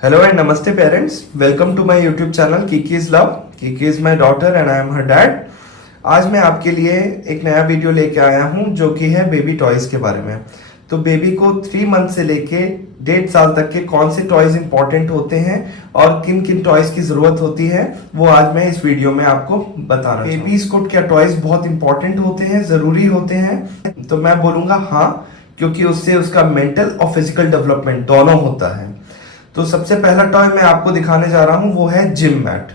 Hello and namaste parents. Welcome to my YouTube channel Kiki's Love. Kiki is my daughter and I am her dad. आज मैं आपके लिए एक नया video लेके आया हूँ जो कि है बेबी टॉयज के बारे में। तो बेबी को 3 मंथ से लेके 1.5 साल तक के कौन से टॉयज इंपॉर्टेंट होते हैं और किन किन टॉयज की जरूरत होती है वो आज मैं इस वीडियो में आपको बता रहा हूँ। बेबीज को क्या टॉयज बहुत इंपॉर्टेंट होते हैं, जरूरी होते हैं? तो मैं बोलूंगा हाँ, क्योंकि उससे उसका मेंटल और फिजिकल डेवलपमेंट दोनों होता है। तो सबसे पहला टॉय मैं आपको दिखाने जा रहा हूँ वो है जिम मैट।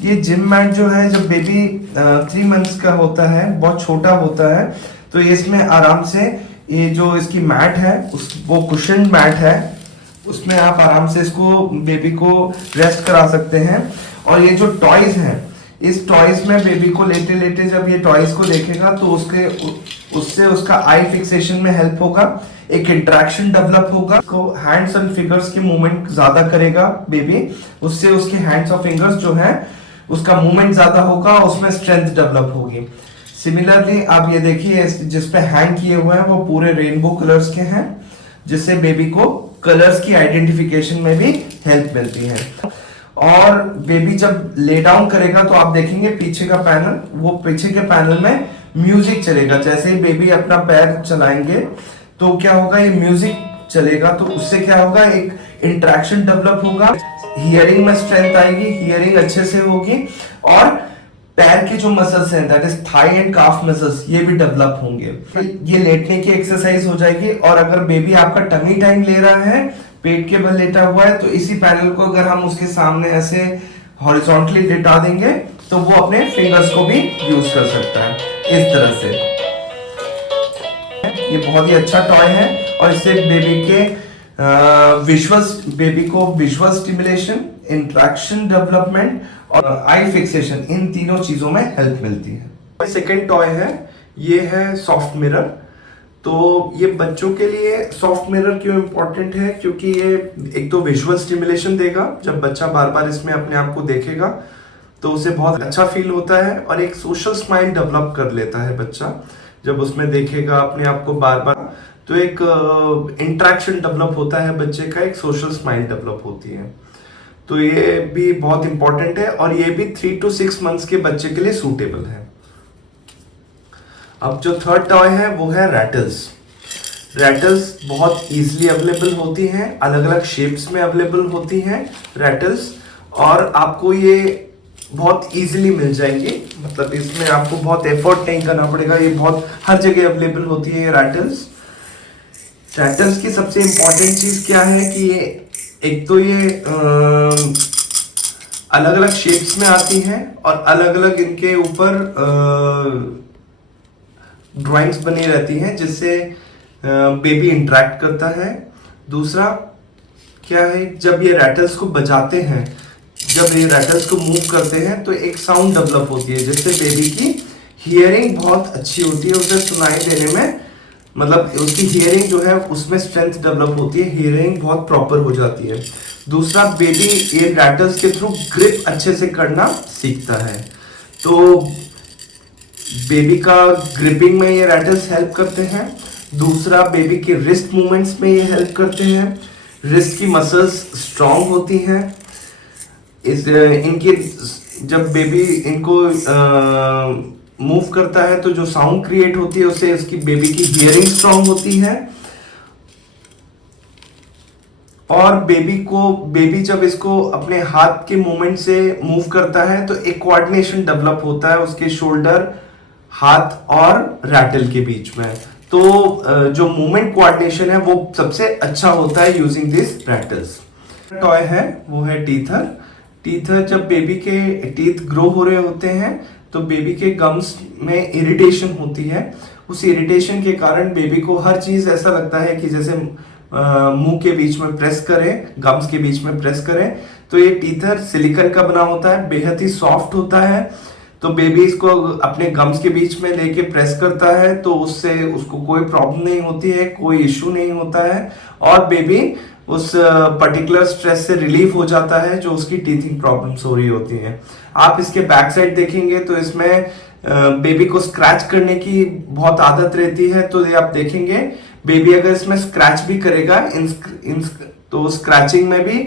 ये जिम मैट जो है जब बेबी 3 मंथ्स का होता है, बहुत छोटा होता है, तो इसमें आराम से ये जो इसकी मैट है वो कुशन मैट है, उसमें आप आराम से इसको बेबी को रेस्ट करा सकते हैं। और ये जो टॉयज हैं, इस टॉयज में बेबी को लेटे लेटे जब ये टॉयज को देखेगा तो उससे उसका आई फिक्सेशन में हेल्प होगा, एक इंटरेक्शन डेवलप होगा, को हैंड्स एंड फिंगर्स की मूवमेंट ज्यादा करेगा बेबी, उससे उसके हैंड्स और फिंगर्स जो है उसका मूवमेंट ज्यादा होगा, उसमें स्ट्रेंथ डेवलप होगी। सिमिलरली आप ये देखिए जिसपे हैंग किए हुए हैं वो पूरे रेनबो कलर्स के हैं, जिससे बेबी को कलर्स की आइडेंटिफिकेशन में भी हेल्प मिलती है। और बेबी जब ले डाउन करेगा तो आप देखेंगे पीछे का पैनल, वो पीछे के पैनल में म्यूजिक चलेगा। जैसे ही बेबी अपना पैर चलाएंगे तो क्या होगा, ये म्यूजिक चलेगा, तो उससे क्या होगा, एक इंटरेक्शन डेवलप होगा, हियरिंग में स्ट्रेंथ आएगी, हियरिंग अच्छे से होगी, और पैर के जो मसल्स हैं that is thigh and calf muscles ये भी डेवलप होंगे। ये लेटने की एक्सरसाइज हो जाएगी। और अगर बेबी आपका टमी टाइम ले रहा है, पेट के बल लेटा हुआ है, तो इसी पैनल को अगर हम उसके सामने ऐसे हॉरिजॉन्टली लेटा देंगे तो वो अपने फिंगर्स को भी यूज कर सकता है इस तरह से। ये बहुत ही अच्छा टॉय है और इससे बेबी को विजुअल स्टिमुलेशन, इंटरेक्शन डेवलपमेंट और आई फिक्सेशन, इन तीनों चीजों में हेल्प मिलती है। सेकेंड टॉय है, ये है सॉफ्ट मिरर। तो ये बच्चों के लिए सॉफ्ट मिरर क्यों इंपॉर्टेंट है, क्योंकि ये एक तो विजुअल स्टिमुलेशन देगा, जब बच्चा बार बार इसमें अपने आप को देखेगा तो उसे बहुत अच्छा फील होता है, और एक सोशल स्माइल डेवलप कर लेता है बच्चा जब उसमें देखेगा अपने आप को बार बार, तो एक इंटरेक्शन डेवलप होता है बच्चे का, एक सोशल स्माइल डेवलप होती है। तो ये भी बहुत इंपॉर्टेंट है और ये भी 3 to 6 मंथ्स के बच्चे के लिए सूटेबल है। अब जो थर्ड टॉय है वो है रैटल्स। रैटल्स बहुत इजीली अवेलेबल होती हैं, अलग अलग शेप्स में अवेलेबल होती हैं रैटल्स, और आपको ये बहुत इजीली मिल जाएंगी, मतलब इसमें आपको बहुत एफर्ट नहीं करना पड़ेगा, ये बहुत हर जगह अवेलेबल होती है ये रैटल्स। रैटल्स की सबसे इंपॉर्टेंट चीज क्या है कि ये एक तो ये अलग अलग शेप्स में आती हैं और अलग अलग इनके ऊपर ड्राइंग्स बनी रहती हैं जिससे बेबी इंटरेक्ट करता है। दूसरा क्या है, जब ये रैटल्स को बजाते हैं, जब ये रैटल्स को मूव करते हैं तो एक साउंड डेवलप होती है जिससे बेबी की हियरिंग बहुत अच्छी होती है, उसे सुनाई देने में, मतलब उसकी हियरिंग जो है उसमें स्ट्रेंथ डेवलप होती है, हियरिंग बहुत प्रॉपर हो जाती है। दूसरा, बेबी ये रैटल्स के थ्रू ग्रिप अच्छे से करना सीखता है, तो बेबी का ग्रिपिंग में ये रैटल्स हेल्प करते हैं। दूसरा, बेबी के रिस्ट मूवमेंट्स में ये हेल्प करते हैं, रिस्ट की मसल्स स्ट्रांग होती हैं, इनके जब बेबी इनको मूव करता है तो जो साउंड क्रिएट होती है उससे उसकी बेबी की हियरिंग स्ट्रांग होती है। और बेबी जब इसको अपने हाथ के मूवमेंट से मूव करता है तो एक कोऑर्डिनेशन डेवलप होता है उसके शोल्डर, हाथ और रैटल के बीच में। तो जो मूवमेंट कोऑर्डिनेशन है वो सबसे अच्छा होता है यूजिंग दिस रैटल्स। टॉय है वो है टीथर। टीथर, जब बेबी के टीथ ग्रो हो रहे होते हैं तो बेबी के गम्स में इरिटेशन होती है, उस इरिटेशन के कारण बेबी को हर चीज ऐसा लगता है कि जैसे मुंह के बीच में प्रेस करें, गम्स के बीच में प्रेस करें। तो ये टीथर सिलिकॉन का बना होता है, बेहद ही सॉफ्ट होता है, तो बेबी इसको अपने गम्स के बीच में लेके प्रेस करता है तो उससे उसको कोई प्रॉब्लम नहीं होती है, कोई इश्यू नहीं होता है, और बेबी उस पर्टिकुलर स्ट्रेस से रिलीफ हो जाता है जो उसकी टीथिंग प्रॉब्लम्स हो रही होती हैं। आप इसके बैक साइड देखेंगे तो इसमें बेबी को स्क्रैच करने की बहुत आदत रहती है, तो ये आप देखेंगे बेबी अगर इसमें स्क्रैच भी करेगा तो स्क्रैचिंग में भी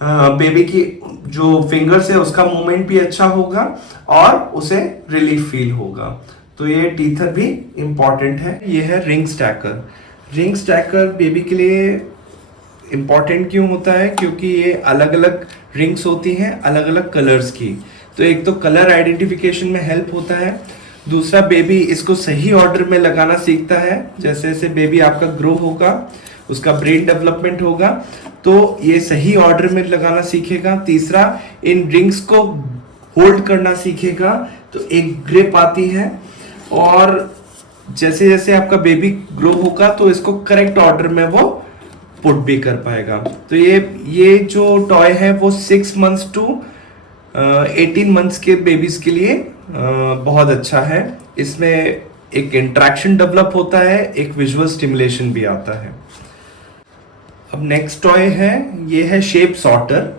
बेबी की जो फिंगर्स है उसका मूवमेंट भी अच्छा होगा और उसे रिलीफ फील होगा। तो ये टीथर भी इम्पॉर्टेंट है। ये है ring stacker. Ring stacker baby के लिए इम्पॉर्टेंट क्यों होता है? क्योंकि ये अलग अलग रिंग्स होती हैं अलग अलग कलर्स की। तो एक तो कलर आइडेंटिफिकेशन में हेल्प होता है, दूसरा बेबी इसको सही ऑर्डर में लगाना सीखता है। जैसे जैसे बेबी आपका ग्रो होगा, उसका ब्रेन डेवलपमेंट होगा, तो ये सही ऑर्डर में लगाना सीखेगा। तीसरा, इन रिंग्स को होल्ड करना सीखेगा, तो एक ग्रिप आती है। और जैसे जैसे आपका बेबी ग्रो होगा तो इसको करेक्ट ऑर्डर में वो पुट भी कर पाएगा। तो ये जो टॉय है वो 6 मंथ्स टू 18 मंथ्स के बेबीज के लिए बहुत अच्छा है। इसमें एक इंटरेक्शन डेवलप होता है, एक विजुअल स्टिमुलेशन भी आता है। अब नेक्स्ट टॉय है, ये है शेप सॉर्टर।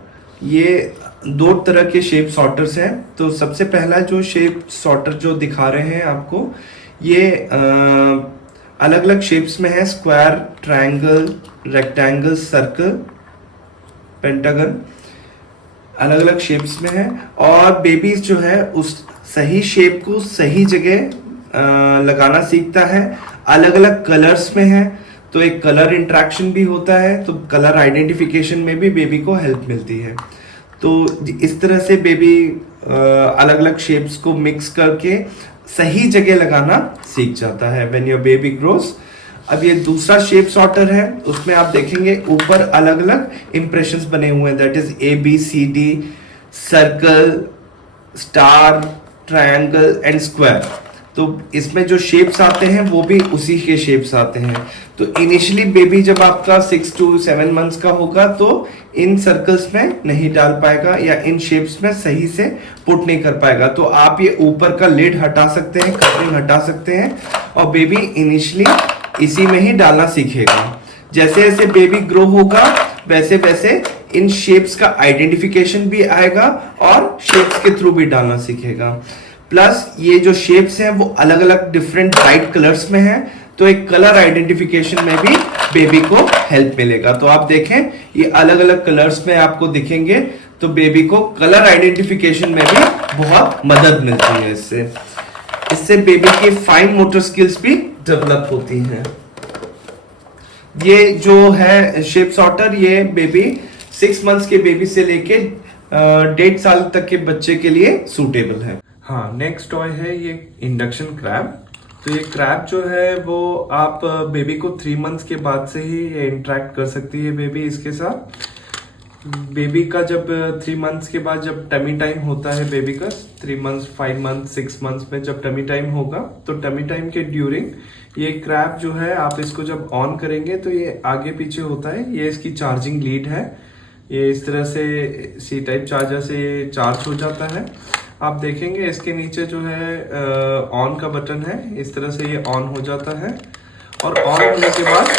ये 2 तरह के शेप सॉर्टर्स हैं। तो सबसे पहला जो शेप सॉर्टर जो दिखा रहे हैं आपको, ये अलग अलग शेप्स में है, square, triangle, rectangle, circle, pentagon, अलग अलग शेप्स में है। और बेबीज जो है उस सही शेप को सही जगह लगाना सीखता है। अलग अलग कलर्स में है, तो एक कलर इंट्रैक्शन भी होता है, तो कलर आइडेंटिफिकेशन में भी बेबी को हेल्प मिलती है। तो इस तरह से बेबी अलग अलग शेप्स को मिक्स करके सही जगह लगाना सीख जाता है व्हेन योर बेबी ग्रोस। अब ये दूसरा शेप सॉर्टर है, उसमें आप देखेंगे ऊपर अलग अलग इंप्रेशंस बने हुए हैं, that is ABCD, circle, star, triangle and square. तो इसमें जो शेप्स आते हैं वो भी उसी के शेप्स आते हैं। तो इनिशियली बेबी जब आपका 6 to 7 मंथ्स का होगा तो इन सर्कल्स में नहीं डाल पाएगा या इन शेप्स में सही से पुट नहीं कर पाएगा। तो आप ये ऊपर का लिड हटा सकते हैं, कवरिंग हटा सकते हैं, और बेबी इनिशियली इसी में ही डालना सीखेगा। जैसे जैसे बेबी ग्रो होगा वैसे वैसे इन शेप्स का आइडेंटिफिकेशन भी आएगा और शेप्स के थ्रू भी डालना सीखेगा। प्लस ये जो शेप्स हैं वो अलग अलग डिफरेंट ब्राइट कलर्स में हैं, तो एक कलर आइडेंटिफिकेशन में भी बेबी को हेल्प मिलेगा। तो आप देखें ये अलग अलग कलर्स में आपको दिखेंगे, तो बेबी को कलर आइडेंटिफिकेशन में भी बहुत मदद मिलती है। इससे बेबी की फाइन मोटर स्किल्स भी डेवलप होती हैं। ये जो है शेप सॉर्टर, ये बेबी 6 मंथ्स के बेबी से लेके 1.5 साल तक के बच्चे के लिए सूटेबल है। हाँ, नेक्स्ट टॉय है ये इंडक्शन क्रैब। तो ये क्रैब जो है वो आप बेबी को 3 मंथ्स के बाद से ही ये इंटरेक्ट कर सकती है बेबी इसके साथ। बेबी का जब 3 मंथ्स के बाद जब टमी टाइम होता है बेबी का, 3 मंथ्स, 5 मंथ्स, 6 मंथ्स में जब टमी टाइम होगा, तो टमी टाइम के ड्यूरिंग ये क्रैब जो है आप इसको जब ऑन करेंगे तो ये आगे पीछे होता है। ये इसकी चार्जिंग लीड है, ये इस तरह से सी टाइप चार्जर से चार्ज हो जाता है। आप देखेंगे इसके नीचे जो है ऑन का बटन है, इस तरह से ये ऑन हो जाता है। और ऑन होने के बाद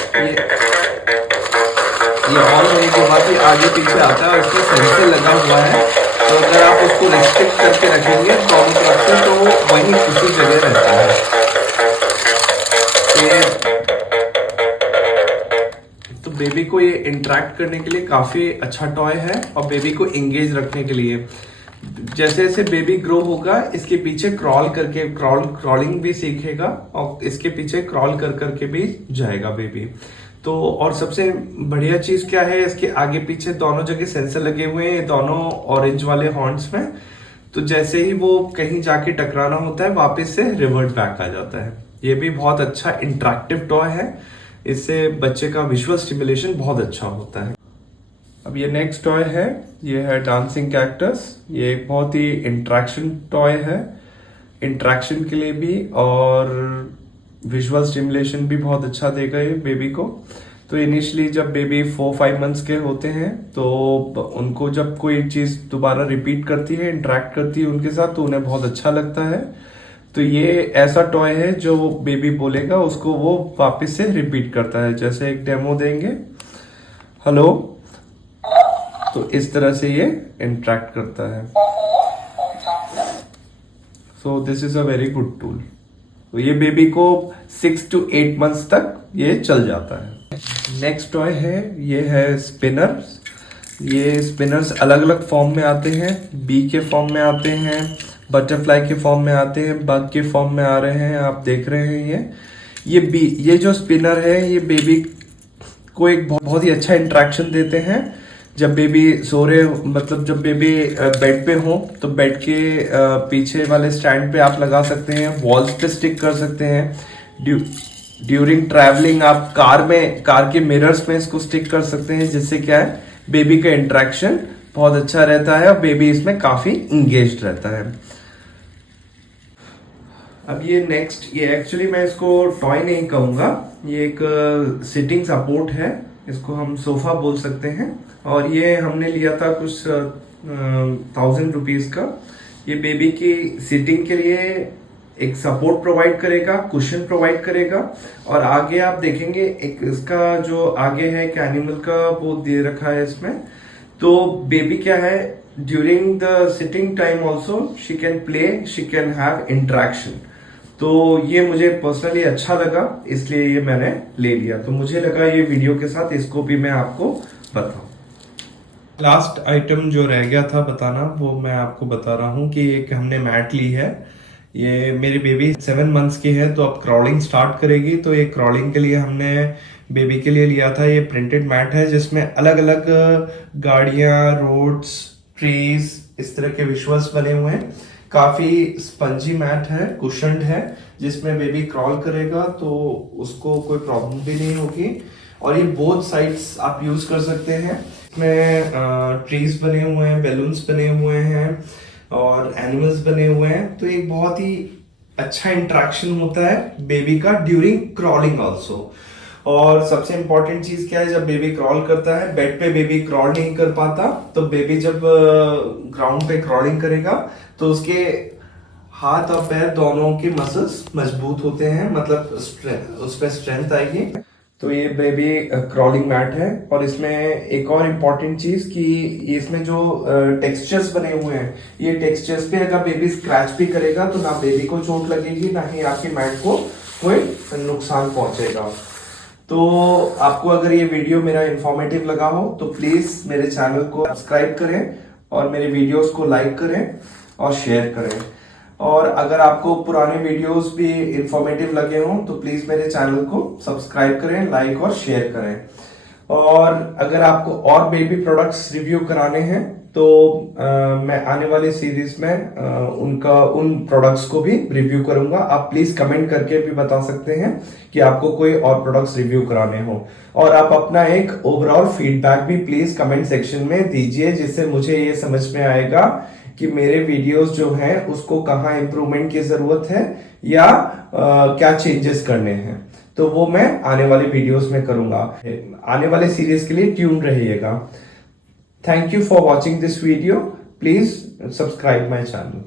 ये ऑन होने के बाद ये आगे पीछे आता है और इसमें सेंसर लगा हुआ है। तो अगर आप उसको रेस्ट्रिक्ट करके रखेंगे दोनों तरफ से तो वो वहीं उसी जगह रहता है। तो बेबी को ये इंटरेक्ट करने के लिए काफी अच्छा टॉय है और बेबी को एंगेज रखने के लिए। जैसे जैसे बेबी ग्रो होगा इसके पीछे क्रॉलिंग भी सीखेगा और इसके पीछे क्रॉल कर करके भी जाएगा बेबी। तो और सबसे बढ़िया चीज क्या है, इसके आगे पीछे दोनों जगह सेंसर लगे हुए हैं, दोनों ऑरेंज वाले हॉर्न्स में। तो जैसे ही वो कहीं जाके टकराना होता है वापस से रिवर्ट बैक आ जाता है। ये भी बहुत अच्छा इंटरेक्टिव टॉय है, इससे बच्चे का विजुअल स्टिमुलेशन बहुत अच्छा होता है। अब ये नेक्स्ट टॉय है, ये है डांसिंग कैक्टस। ये एक बहुत ही इंटरेक्शन टॉय है, इंटरेक्शन के लिए भी और विजुअल स्टिमुलेशन भी बहुत अच्छा देगा ये बेबी को। तो इनिशियली जब बेबी 4-5 मंथ्स के होते हैं तो उनको जब कोई चीज दोबारा रिपीट करती है, इंटरेक्ट करती है उनके साथ, तो उन्हें बहुत अच्छा लगता है। तो ये ऐसा टॉय है जो बेबी बोलेगा उसको वो वापस से रिपीट करता है। जैसे एक डेमो देंगे, हेलो, तो इस तरह से ये इंटरेक्ट करता है। So this is a very good tool. तो ये बेबी को 6 to 8 मंथ्स तक ये चल जाता है। नेक्स्ट टॉय है, ये है स्पिनर। ये स्पिनर्स अलग अलग फॉर्म में आते हैं, बी के फॉर्म में आते हैं, बटरफ्लाई के फॉर्म में आते हैं, बग के फॉर्म में आ रहे हैं। आप देख रहे हैं ये बी, ये जो स्पिनर है ये बेबी को एक बहुत ही अच्छा इंट्रैक्शन देते हैं। जब बेबी सो रहे, मतलब जब बेबी बेड पे हो तो बेड के पीछे वाले स्टैंड पे आप लगा सकते हैं, वॉल्स पे स्टिक कर सकते हैं। ड्यूरिंग ट्रैवलिंग आप कार के मिरर्स में इसको स्टिक कर सकते हैं, जिससे क्या है बेबी का इंट्रैक्शन बहुत अच्छा रहता है और बेबी इसमें काफी इंगेज्ड रहता है। अब ये नेक्स्ट, ये एक्चुअली मैं इसको टॉय नहीं कहूँगा, ये एक सिटिंग सपोर्ट है, इसको हम सोफा बोल सकते हैं। और ये हमने लिया था कुछ 1000 रुपीज का। ये बेबी की सिटिंग के लिए एक सपोर्ट प्रोवाइड करेगा, कुशन प्रोवाइड करेगा। और आगे आप देखेंगे एक इसका जो आगे है एक एनिमल का वो दे रखा है इसमें। तो बेबी क्या है, during the sitting time also she can play, she can have interaction. तो ये मुझे पर्सनली अच्छा लगा, इसलिए ये मैंने ले लिया। तो मुझे लगा ये वीडियो के साथ इसको भी मैं आपको बताऊं। लास्ट आइटम जो रह गया था बताना, वो मैं आपको बता रहा हूँ कि एक हमने मैट ली है। ये मेरी बेबी 7 मंथ्स की है, तो अब क्रॉलिंग स्टार्ट करेगी। तो ये क्रॉलिंग के लिए हमने बेबी के लिए लिया था। ये प्रिंटेड मैट है जिसमें अलग अलग गाड़ियां, रोड्स, ट्रीज, इस तरह के विजुअल्स बने हुए हैं। काफी स्पंजी मैट है, कुशन्ड है, जिसमें बेबी क्रॉल करेगा तो उसको कोई प्रॉब्लम भी नहीं होगी। और ये बोथ साइड्स आप यूज कर सकते हैं। इसमें ट्रीज बने हुए हैं, बैलून्स बने हुए हैं और एनिमल्स बने हुए हैं। तो एक बहुत ही अच्छा इंटरेक्शन होता है बेबी का ड्यूरिंग क्रॉलिंग ऑल्सो। और सबसे इंपॉर्टेंट चीज क्या है, जब बेबी क्रॉल करता है, बेड पे बेबी क्रॉल नहीं कर पाता, तो बेबी जब ग्राउंड पे क्रॉलिंग करेगा तो उसके हाथ और पैर दोनों के मसल्स मजबूत होते हैं, मतलब उस पर स्ट्रेंथ आएगी। तो ये बेबी क्रॉलिंग मैट है। और इसमें एक और इम्पॉर्टेंट चीज कि इसमें जो टेक्सचर्स बने हुए हैं, ये टेक्सचर्स पे अगर बेबी स्क्रैच भी करेगा तो ना बेबी को चोट लगेगी, ना ही आपकी मैट को कोई नुकसान पहुंचेगा। तो आपको अगर ये वीडियो मेरा इंफॉर्मेटिव लगा हो तो प्लीज मेरे चैनल को सब्सक्राइब करें और मेरे वीडियोस को लाइक करें और शेयर करें। और अगर आपको पुराने वीडियोस भी इंफॉर्मेटिव लगे हों तो प्लीज मेरे चैनल को सब्सक्राइब करें, लाइक और शेयर करें। और अगर आपको और बेबी प्रोडक्ट्स रिव्यू कराने हैं तो मैं आने वाली सीरीज में उन प्रोडक्ट्स को भी रिव्यू करूंगा। आप प्लीज कमेंट करके भी बता सकते हैं कि आपको कोई और प्रोडक्ट्स रिव्यू कराने हो। और आप अपना एक ओवरऑल फीडबैक भी प्लीज कमेंट सेक्शन में दीजिए, जिससे मुझे ये समझ में आएगा कि मेरे वीडियोस जो हैं उसको कहाँ इंप्रूवमेंट की जरूरत है या क्या चेंजेस करने हैं। तो वो मैं आने वाली वीडियोस में करूंगा। आने वाले सीरीज के लिए ट्यून रहिएगा। Thank you for watching this video. Please subscribe my channel.